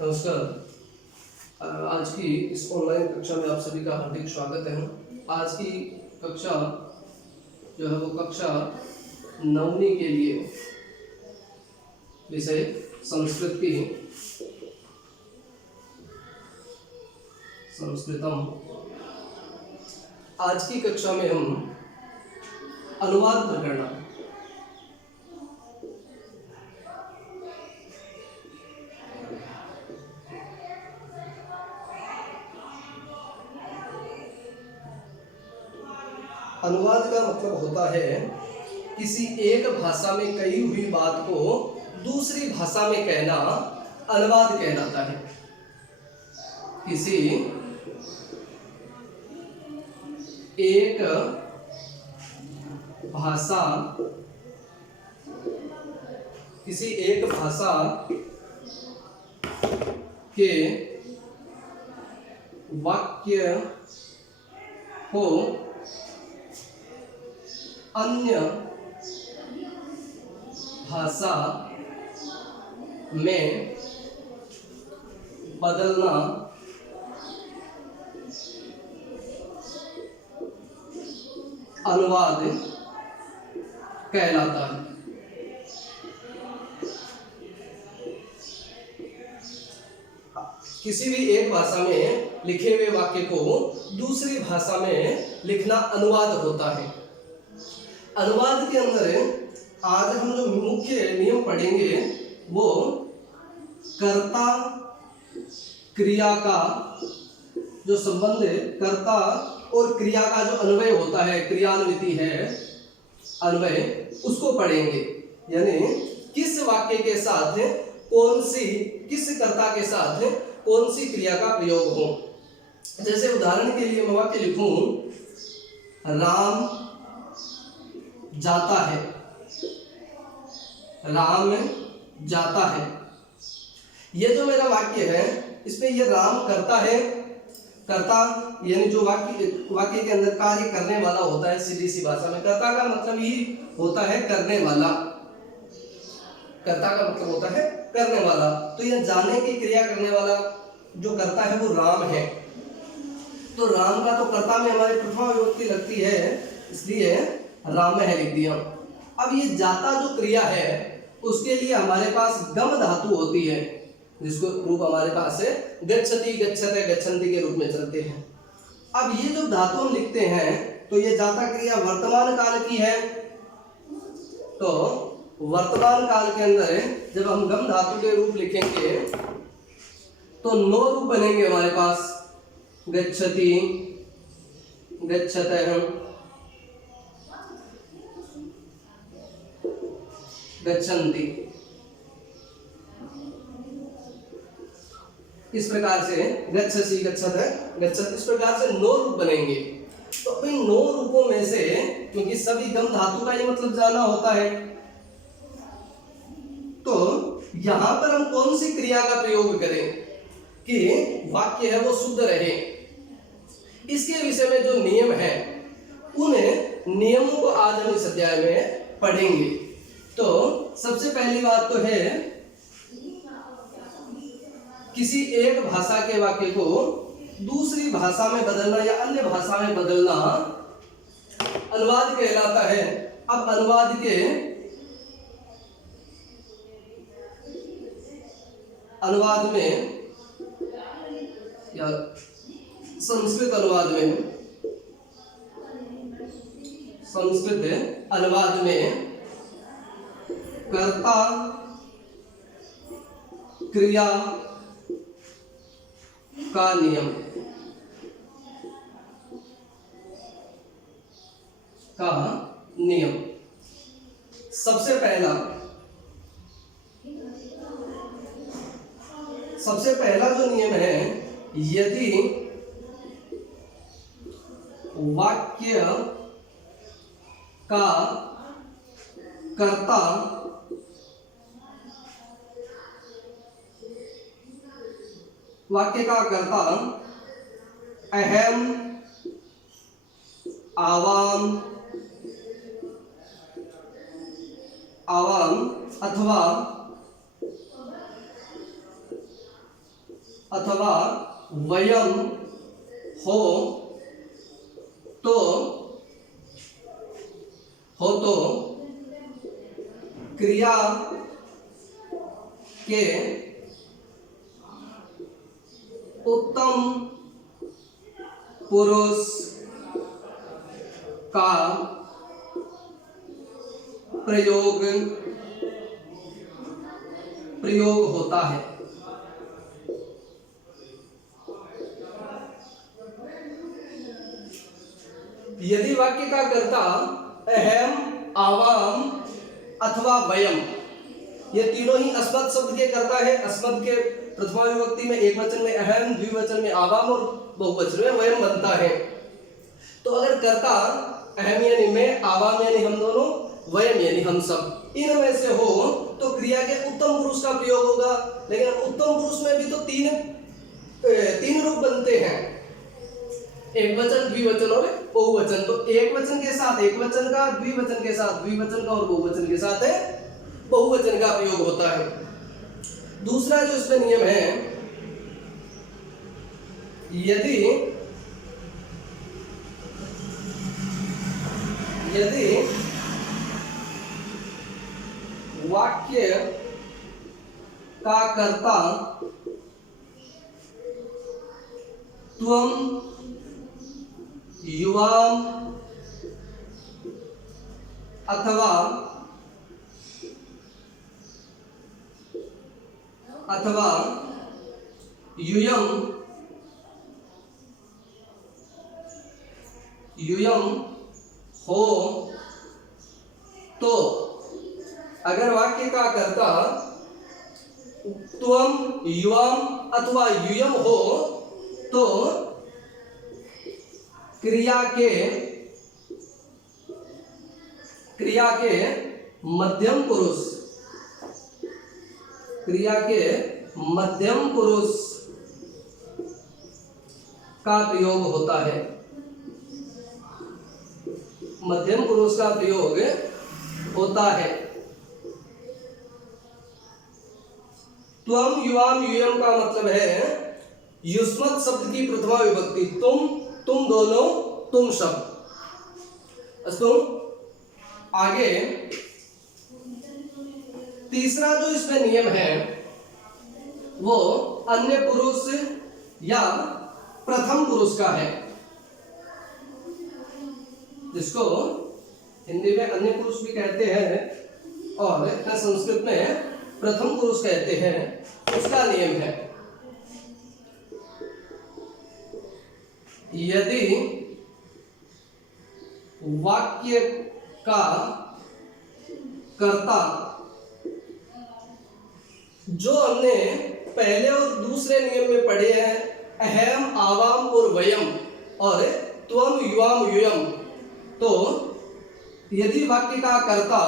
नमस्कार। आज की इस ऑनलाइन कक्षा में आप सभी का हार्दिक स्वागत है। आज की कक्षा जो है वो कक्षा 9वीं के लिए विषय संस्कृत की संस्कृतम। आज की कक्षा में हम अनुवाद प्रकरण अनुवाद का मतलब होता है किसी एक भाषा में कही हुई बात को दूसरी भाषा में कहना अनुवाद कहलाता है। किसी एक भाषा के वाक्य को अन्य भाषा में बदलना अनुवाद कहलाता है। किसी भी एक भाषा में लिखे हुए वाक्य को दूसरी भाषा में लिखना अनुवाद होता है। अनुवाद के अंदर आज हम जो मुख्य नियम पढ़ेंगे वो कर्ता क्रिया का जो संबंध है, कर्ता और क्रिया का जो अन्वय होता है, क्रियान्विति है अन्वय, उसको पढ़ेंगे। यानी किस वाक्य के साथ किस कर्ता के साथ कौन सी क्रिया का प्रयोग हो। जैसे उदाहरण के लिए मैं वाक्य लिखूं, राम जाता है, राम जाता है। ये जो मेरा वाक्य है इसमें ये राम करता है, कर्ता यानी जो वाक्य के अंदर कार्य करने वाला होता है। सीधी सी भाषा में कर्ता का मतलब ही होता है करने वाला। कर्ता का मतलब होता है करने वाला। तो यह जाने की क्रिया करने वाला जो कर्ता है वो राम है। तो राम का तो कर्ता में हमारी प्रथमा विभक्ति लगती है, इसलिए राम है लिख दिया। अब ये जाता जो क्रिया है उसके लिए हमारे पास गम धातु होती है, जिसको रूप हमारे पास है गच्छति गच्छते गच्छन्ति के रूप में चलते हैं। अब ये जो धातु हम लिखते हैं तो ये जाता क्रिया वर्तमान काल की है। तो वर्तमान काल के अंदर जब हम गम धातु के रूप लिखेंगे तो 9 रूप बनेंगे हमारे पास। गच्छति, गच्छतः, गच्छन्ति। इस प्रकार से गच्छसि, गच्छतः, गच्छति, इस प्रकार से 9 रूप बनेंगे। तो इन 9 रूपों में से क्योंकि सभी गम धातु का ही मतलब जाना होता है, तो यहां पर हम कौन सी क्रिया का प्रयोग करें कि वाक्य है वो शुद्ध रहे। इसके विषय में जो नियम है उन नियमों को आज हम इस अध्याय में पढ़ेंगे। तो सबसे पहली बात तो है किसी एक भाषा के वाक्य को दूसरी भाषा में बदलना या अन्य भाषा में बदलना अनुवाद कहलाता है। अब अनुवाद में या संस्कृत अनुवाद में कर्ता क्रिया का नियम सबसे पहला जो नियम है, यदि वाक्य का कर्ता अहम, आवाम अथवा अथवा वयम हो तो क्रिया के उत्तम पुरुष का प्रयोग होता है। यदि वाक्य का कर्ता अहम, आवाम अथवा वयम, ये तीनों ही अस्मत् शब्द के कर्ता है। अस्मत् के प्रथमा विभक्ति में एक वचन में अहम, द्विवचन में आवाम और बहुवचन में वयम बनता है। तो अगर कर्ता अहम यानी मैं, आवाम यानी हम दोनों, वयम यानी हम सब, इनमें से हो तो क्रिया के उत्तम पुरुष का प्रयोग होगा। लेकिन उत्तम पुरुष में भी तो तीन रूप बनते हैं, एक वचन, द्विवचन और बहुवचन। तो एक वचन के साथ एक वचन का, द्विवचन के साथ द्विवचन का और बहुवचन के साथ बहुवचन का प्रयोग होता है। दूसरा जो इसमें नियम है, यदि वाक्य का कर्ता त्वम, युवाम अथवा यूयम हो तो, अगर वाक्य का कर्ता त्वम, युवाम अथवा यूयम हो तो क्रिया के मध्यम पुरुष का प्रयोग होता है। मध्यम पुरुष का प्रयोग होता है। त्वम, युवाम, यूयम का मतलब है युष्मत् शब्द की प्रथमा विभक्ति, तुम दोनों, तुम सब। अस्तु, आगे तीसरा जो इसमें नियम है वो अन्य पुरुष या प्रथम पुरुष का है, जिसको हिंदी में अन्य पुरुष भी कहते हैं और संस्कृत में प्रथम पुरुष कहते हैं। उसका नियम है, यदि वाक्य का कर्ता, जो हमने पहले और दूसरे नियम में पढ़े हैं, अहम, आवाम और वयम और त्वम, युवाम, यूयम, तो यदि वाक्य का कर्ता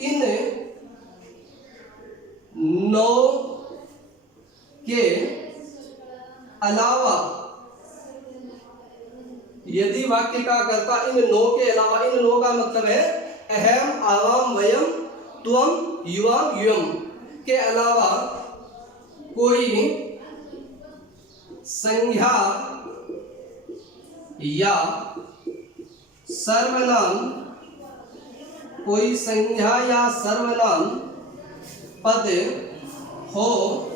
इन 9 के अलावा, यदि वाक्य का कर्ता इन 9 के अलावा, इन 9 का मतलब है अहम, आवाम, वयम, त्वम, युवाम, यूयम के अलावा कोई संज्ञा या सर्वनाम, पद हो तो क्रिया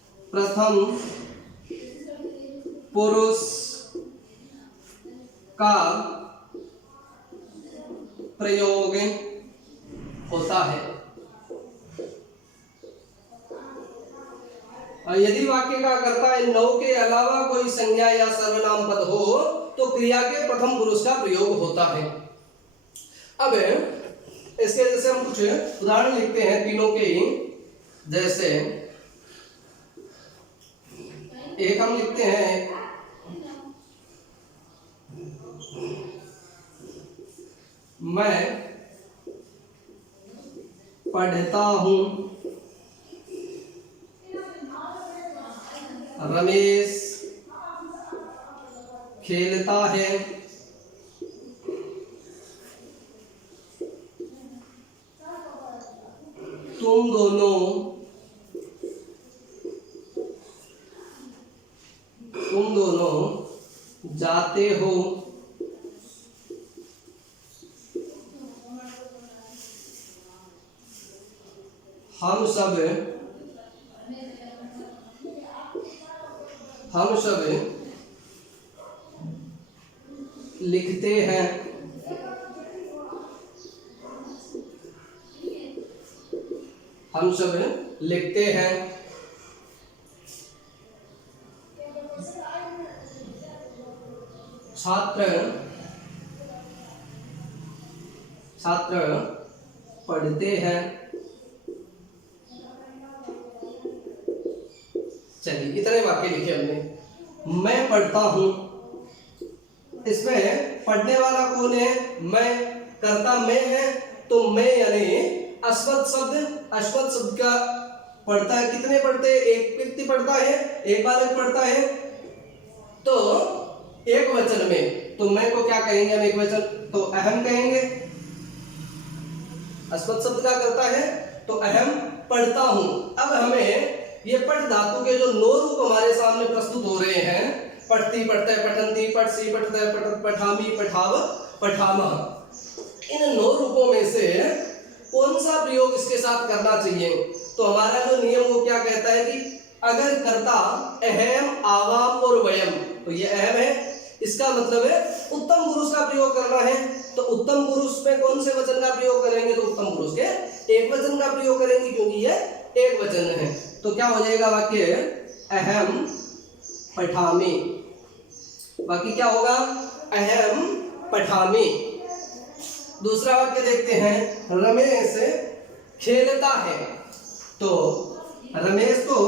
के प्रथम पुरुष का प्रयोग होता है। और यदि वाक्य का कर्ता इन 9 के अलावा कोई संज्ञा या सर्वनाम पद हो तो क्रिया के प्रथम पुरुष का प्रयोग होता है। अब इसके जैसे हम कुछ उदाहरण लिखते हैं तीनों के ही। जैसे एक हम लिखते हैं, मैं पढ़ता हूं रमेश खेलता है। तुम दोनों जाते हो। हम सब लिखते हैं। हम सब लिखते हैं। छात्र पढ़ते हैं। चलिए इतने वाक्य लिखे हमने। मैं पढ़ता हूं, इसमें पढ़ने वाला कौन है? मैं। कर्ता मैं है, तो मैं यानी अस्मत् शब्द का पढ़ता है। कितने पढ़ते हैं? एक व्यक्ति पढ़ता है, एक बालक पढ़ता है, तो एक वचन में। तो मैं को क्या कहेंगे हम? एक वचन तो अहम कहेंगे। अस्मत् शब्द का करता है तो अहम पढ़ता हूं। अब हमें ये पठ धातु के जो 9 रूप हमारे सामने प्रस्तुत हो रहे हैं, पठती, पढ़ते, पठंती, पठसी, पठते, पठत, पठामी, पठाव, पठामह, इन 9 रूपों में से कौन सा प्रयोग इसके साथ करना चाहिए? तो हमारा जो नियम वो क्या कहता है कि अगर कर्ता अहम, आवाम और वयम, तो ये अहम है, इसका मतलब है उत्तम पुरुष का प्रयोग करना है। तो उत्तम पुरुष में कौन से वचन का प्रयोग करेंगे? तो उत्तम पुरुष के एक वचन का प्रयोग करेंगे, क्योंकि ये एक वचन है। तो क्या हो जाएगा वाक्य? अहम पठामी। बाकी क्या होगा? अहम पठामी। दूसरा वाक्य देखते हैं, रमेश खेलता है। तो रमेश तो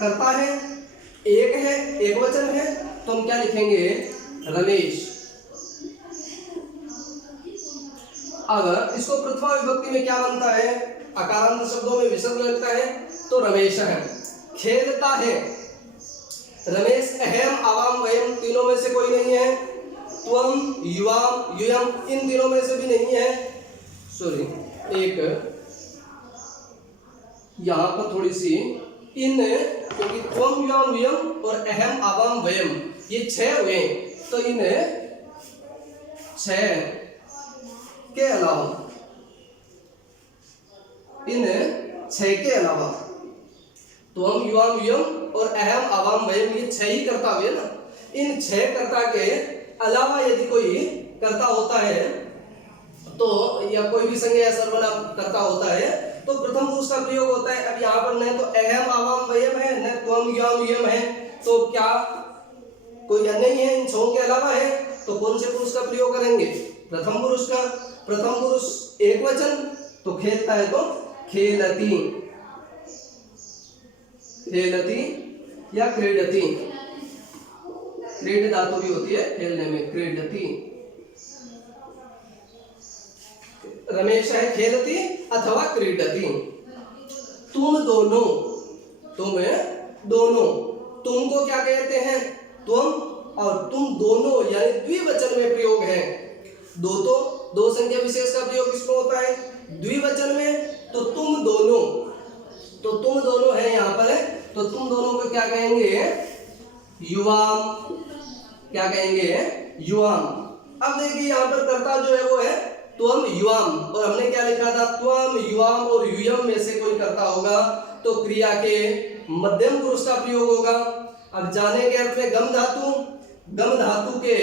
करता है, एक वचन है, तो हम क्या लिखेंगे? रमेश। अब इसको प्रथमा विभक्ति में क्या बनता है? अकारांत शब्दों में विसर्ग लगता है, तो रमेश है। खेलता है, रमेश अहम, आवाम, वयम तीनों में से कोई नहीं है। त्वम, युवाम, युयम इन तीनों में से भी नहीं है। सॉरी, एक यहां पर थोड़ी सी इन, क्योंकि त्वम, युवाम, युयम और अहम, आवाम, वयम ये 6 हुए, तो इन 6 के अलावा, इन 6 के अलावा त्वम, युवाम, युयम और अहम, आवाम, वयम ये 6 ही कर्ता हुए ना। इन 6 कर्ता के अलावा यदि कोई कर्ता होता है, तो या कोई भी संज्ञा या सर्वनाम कर्ता होता है, तो प्रथम पुरुष का प्रयोग होता है। अब यहाँ पर न तो अहम, आवाम, वयम है, न त्वम, युवाम, युयम है, तो क्या कोई अन्य ही है? इन 6 के अलावा है, तो कौन से पुरुष का प्रयोग करेंगे? प्रथम पुरुष का। प्रथम पुरुष एक वचन, तो खेलता है तो खेलती, खेलती या क्रीडती। क्रीड धातु भी होती है खेलने में, क्रीडती। रमेश है खेलती अथवा क्रीडती। तुम दोनों, तुमको क्या कहते हैं? तुम, और तुम दोनों यानी द्विवचन में प्रयोग है। दो संख्या विशेष का प्रयोग किसमें होता है? द्विवचन में। तो तुम दोनों है यहाँ पर है, तो तुम दोनों को क्या कहेंगे? युवाम। क्या कहेंगे? युवाम। अब देखिए यहाँ पर कर्ता जो है वो है त्वम, युवाम, और हमने क्या लिखा था? त्वम, युवाम और युयम में से कोई कर्ता होगा तो क्रिया के मध्यम पुरुष का प्रयोग होगा। अब जाने के अर्थ में गम धातु के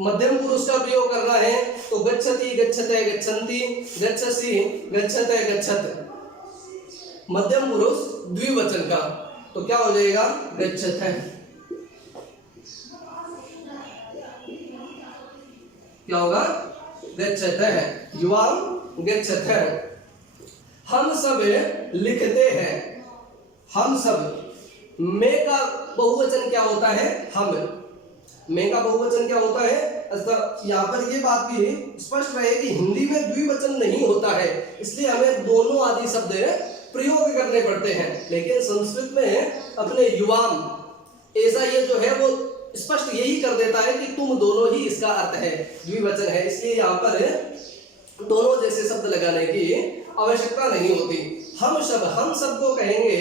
मध्यम पुरुष का प्रयोग करना है, तो गच्छति, गच्छते, गच्छन्ति, गच्छसि, गच्छते, गच्छत। मध्यम पुरुष द्विवचन का, तो क्या हो जाएगा? गच्छत है। क्या होगा? गच्छत है। युवाम गच्छत है। हम सब लिखते हैं। हम सब, मैं का बहुवचन क्या होता है? हम। मैं का बहुवचन क्या होता है? यहाँ पर ये बात भी स्पष्ट रहे कि हिंदी में द्विवचन नहीं होता है, इसलिए हमें दोनों आदि शब्द प्रयोग करने पड़ते हैं। लेकिन संस्कृत में अपने युवाम ऐसा ये जो है वो स्पष्ट यही कर देता है कि तुम दोनों ही इसका अर्थ है, द्विवचन है, इसलिए यहाँ पर दोनों जैसे शब्द लगाने की आवश्यकता नहीं होती। हम सब को कहेंगे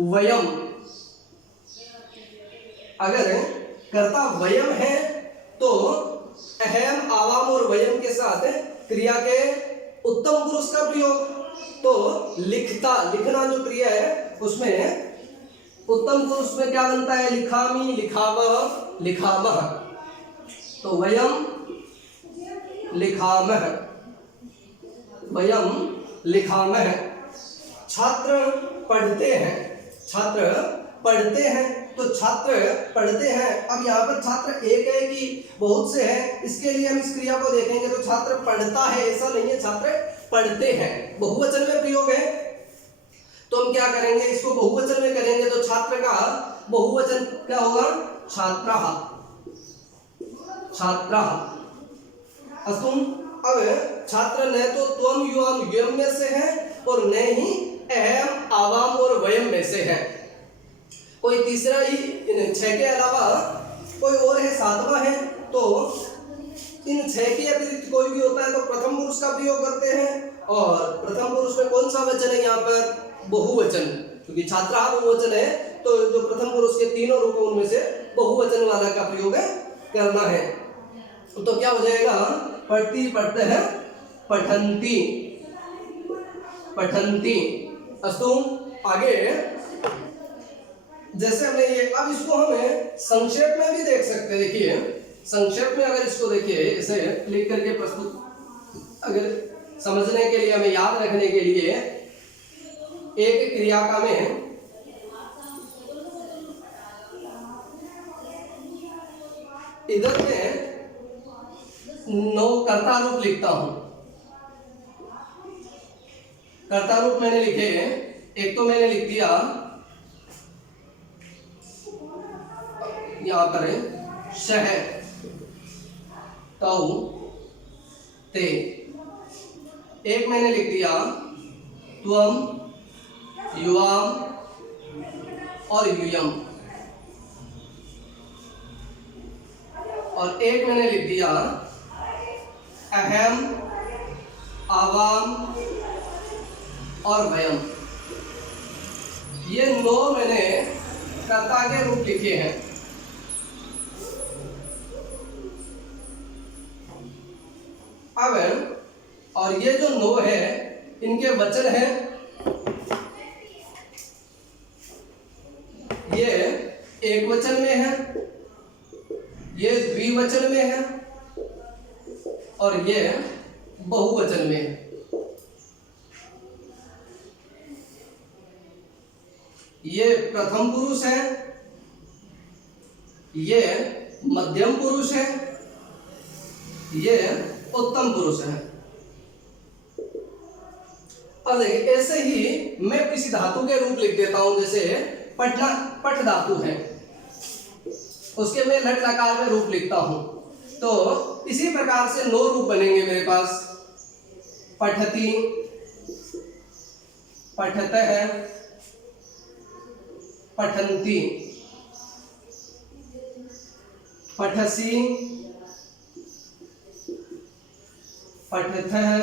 वयम। अगर कर्ता वयम है तो अहम, आवाम और वयम के साथ क्रिया के उत्तम पुरुष का प्रयोग, तो लिखना जो क्रिया है उसमें उत्तम पुरुष में क्या बनता है? लिखामी, लिखावह, लिखामह। तो वयम लिखामह, वयम लिखामह। छात्र पढ़ते हैं, छात्र पढ़ते हैं, तो छात्र पढ़ते हैं। अब यहाँ पर छात्र एक है कि बहुत से हैं, इसके लिए हम इस क्रिया को देखेंगे तो छात्र पढ़ता है ऐसा नहीं है, छात्र पढ़ते हैं, बहुवचन में प्रयोग है। तो हम क्या करेंगे, इसको बहुवचन में करेंगे तो छात्र का बहुवचन क्या होगा? छात्राः, छात्राः। अस्तु। अब छात्र न तो त्वम, युवाम, युयम में से है और न ही अहम, आवाम और वयम में से है। कोई तीसरा ही, 6 के अलावा कोई और है, 7वां है, तो इन 6 के अतिरिक्त कोई भी होता है तो प्रथम पुरुष का प्रयोग करते हैं। और प्रथम पुरुष में कौन सा वचन है? यहाँ पर बहुवचन, क्योंकि छात्रा बहुवचन है तो जो प्रथम पुरुष के तीनों रूप उनमें से बहुवचन वाला का प्रयोग करना है। तो क्या हो जाएगा? पढ़ती, पढ़ते हैं, पठंती, पठंती। अस्तु। आगे जैसे हमने ये, अब इसको हमें संक्षेप में भी देख सकते हैं। देखिए संक्षेप में अगर इसको देखिए इसे लिख करके प्रस्तुत, अगर समझने के लिए, हमें याद रखने के लिए एक क्रिया का मैं इधर में 9 कर्ता रूप लिखता हूं। कर्ता रूप मैंने लिखे, एक तो मैंने लिख दिया यहां पर शह, तौ, ते। एक मैंने लिख दिया त्वम, युवाम और युयम। और एक मैंने लिख दिया अहम, आवाम और वयम। ये 9 मैंने कर्ता के रूप लिखे हैं। अब और ये जो 9 है इनके वचन है, ये एक वचन में है, ये द्विवचन में है और ये बहुवचन में है। ये प्रथम पुरुष है, ये मध्यम पुरुष है, ये उत्तम पुरुष है। अब देखिए ऐसे ही मैं किसी धातु के रूप लिख देता हूं, जैसे पठना, पठ धातु है, उसके मैं लट लकार में रूप लिखता हूं। तो इसी प्रकार से 9 रूप बनेंगे मेरे पास। पठती, पठतः, पठन्ति, पठसि, पठतः,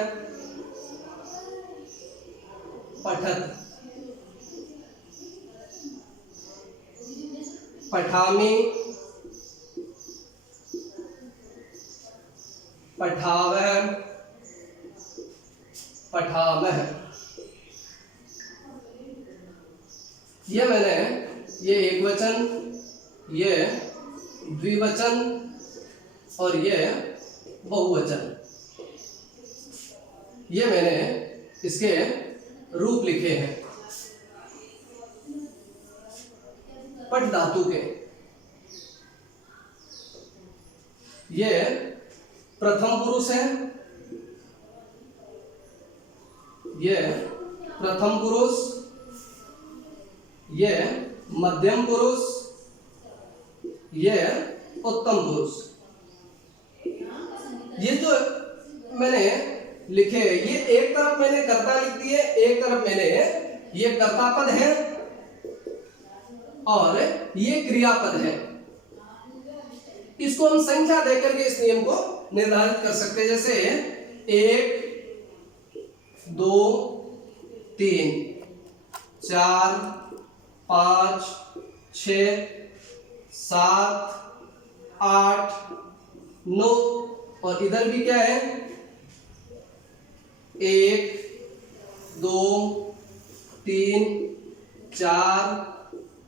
पठत, पठामि, पठावः, पठामः। ये मैंने, ये एक वचन, ये द्विवचन और ये बहुवचन, ये मैंने इसके रूप लिखे हैं पठ धातु के। ये प्रथम पुरुष है, ये प्रथम पुरुष, ये मध्यम पुरुष, ये उत्तम पुरुष। ये जो मैंने लिखे, ये एक तरफ मैंने कर्ता लिख दिए, एक तरफ मैंने ये कर्ता पद है और ये क्रियापद है। इसको हम संख्या देकर के इस नियम को निर्धारित कर सकते हैं, जैसे 1 2 3 4 5 6 7 8 9 और इधर भी क्या है 1 2 3 4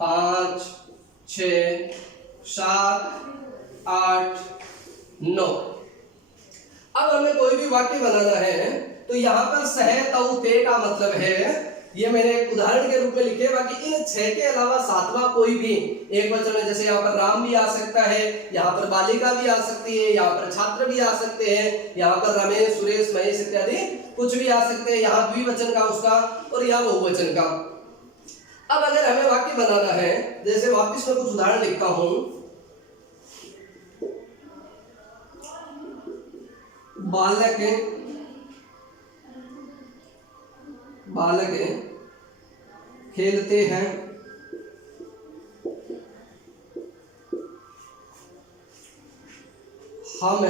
5 6 7 8 9। अब हमें कोई भी वाक्य बनाना है तो यहाँ पर सह तऊ ते का मतलब है, ये मैंने एक उदाहरण के रूप में लिखे, बाकी इन 6 के अलावा 7वां कोई भी एक वचन में, जैसे यहाँ पर राम भी आ सकता है, यहाँ पर बालिका भी आ सकती है, यहाँ पर छात्र भी आ सकते हैं, यहाँ पर रमेश सुरेश महेश इत्यादि कुछ भी आ सकते हैं, यहाँ द्विवचन का उसका और यहाँ बहुवचन का। अब अगर हमें वाक्य बनाना है, जैसे वापिस में कुछ उदाहरण लिखता हूं, बालक खेलते हैं, हम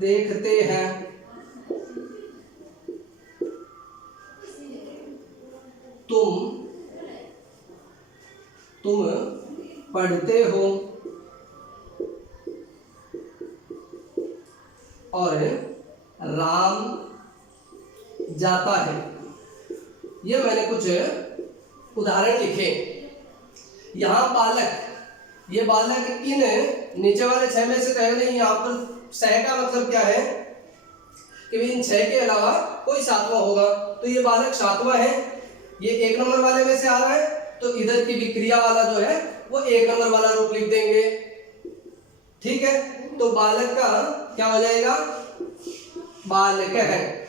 देखते हैं, तुम पढ़ते हो और राम जाता है। ये मैंने कुछ उदाहरण लिखे। यहाँ बालक, ये बालक इन नीचे वाले 6 में से कहे नहीं, यहाँ पर सह का मतलब क्या है कि इन 6 के अलावा कोई 7वां होगा, तो ये बालक 7वां है। ये 1 नंबर वाले में से आ रहा है, तो इधर की भी क्रिया वाला जो है वो 1 नंबर वाला रूप लिख देंगे। ठीक है, तो बालक का क्या हो जाएगा, बालक है।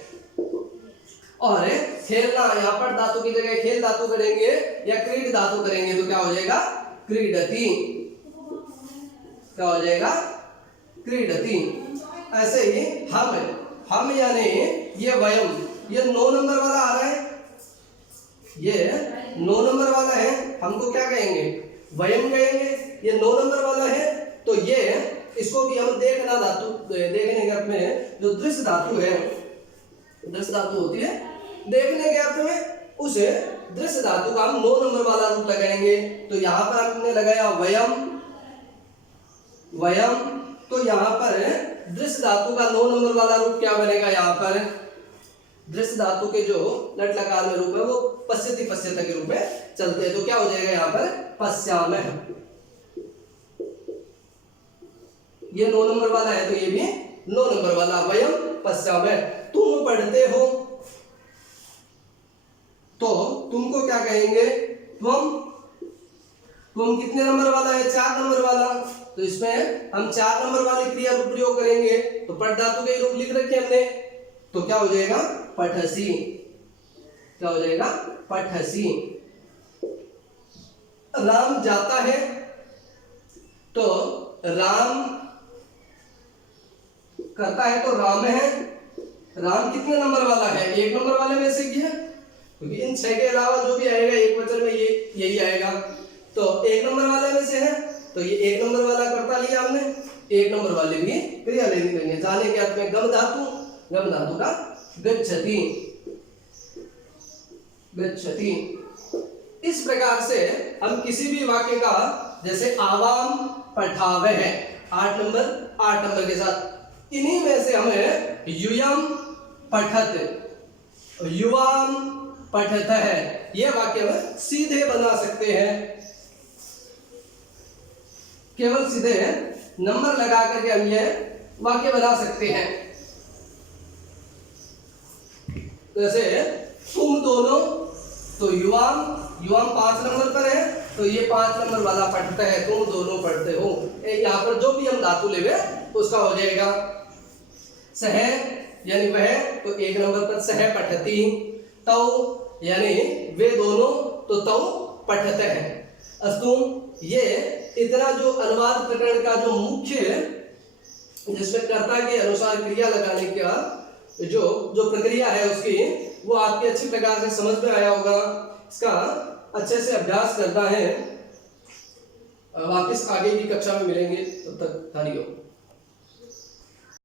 और खेलना, यहाँ पर धातु की जगह खेल धातु करेंगे या क्रीड धातु करेंगे तो क्या हो जाएगा, क्रीडति। क्या हो जाएगा, क्रीडति। ऐसे ही हम यानी ये वयम, ये 9 नंबर वाला आ रहा है, ये 9 नंबर वाला है, हमको क्या कहेंगे, वयम कहेंगे। ये 9 नंबर वाला है, तो ये इसको भी हम देखना धातु, देखने के अर्थ में जो दृश्य धातु है, दृश्य धातु होती है देखने के अर्थ में, उस दृश्य धातु का हम 9 नंबर वाला रूप लगाएंगे। तो यहाँ पर हमने लगाया वयम, तो यहाँ पर दृश्य धातु का 9 नंबर वाला रूप क्या बनेगा, यहाँ पर दृश्य धातु के जो लट लकार में रूप है वो पश्यति पश्यता के रूप में चलते हैं, तो क्या हो जाएगा यहाँ पर पश्यामः। ये 9 नंबर वाला है, तो ये भी 9 नंबर वाला, वयम पश्यामः। तुम पढ़ते हो, तो तुमको क्या कहेंगे, तुम कितने नंबर वाला है, 4 नंबर वाला, तो इसमें हम 4 नंबर वाली क्रिया रूप प्रयोग करेंगे, तो पठ धातु के रूप लिख रखे हमने, तो क्या हो जाएगा, पठसी। क्या हो जाएगा, पठसी। राम जाता है, तो राम करता है, तो राम है। राम कितने नंबर वाला है, 1 नंबर वाले में से किया, क्योंकि इन 6 के अलावा जो भी आएगा एक वचन में यही आएगा, तो 1 नंबर वाले में से है, तो ये 1 नंबर वाला करता लिया हमने, 1 नंबर वाले भी क्रिया लेनी करेंगे। जाने के अर्थ में गम धातु का गच्छति। इस प्रकार से हम किसी भी वाक्य का, जैसे आवाम पठावे है 8 नंबर के साथ, इन्हीं में से हमें यूयम पठत, युवाम पठत है, यह वाक्य में सीधे बना सकते हैं। केवल सीधे नंबर लगा करके हम यह वाक्य बना सकते हैं। जैसे तुम दोनों, तो युवाम 5 नंबर पर है, तो ये 5 नंबर वाला पढ़ता है, तुम दोनों पढ़ते हो। यहाँ पर जो भी हम धातु लेवे उसका हो जाएगा। सह यानी वह, तो 1 नंबर पर सह पठती। तौ यानी वे दोनों, तो तौ पठते हैं। अस्तु, ये इतना जो अनुवाद प्रकरण का जो मुख्य, जिसमें कर्ता के अनुसार क्रिया लगाने का जो प्रक्रिया है, उसकी वो आपके अच्छी प्रकार से समझ में आया होगा। इसका अच्छे से अभ्यास करना है। वापस आगे की कक्षा में मिलेंगे, तब तक हरिओम।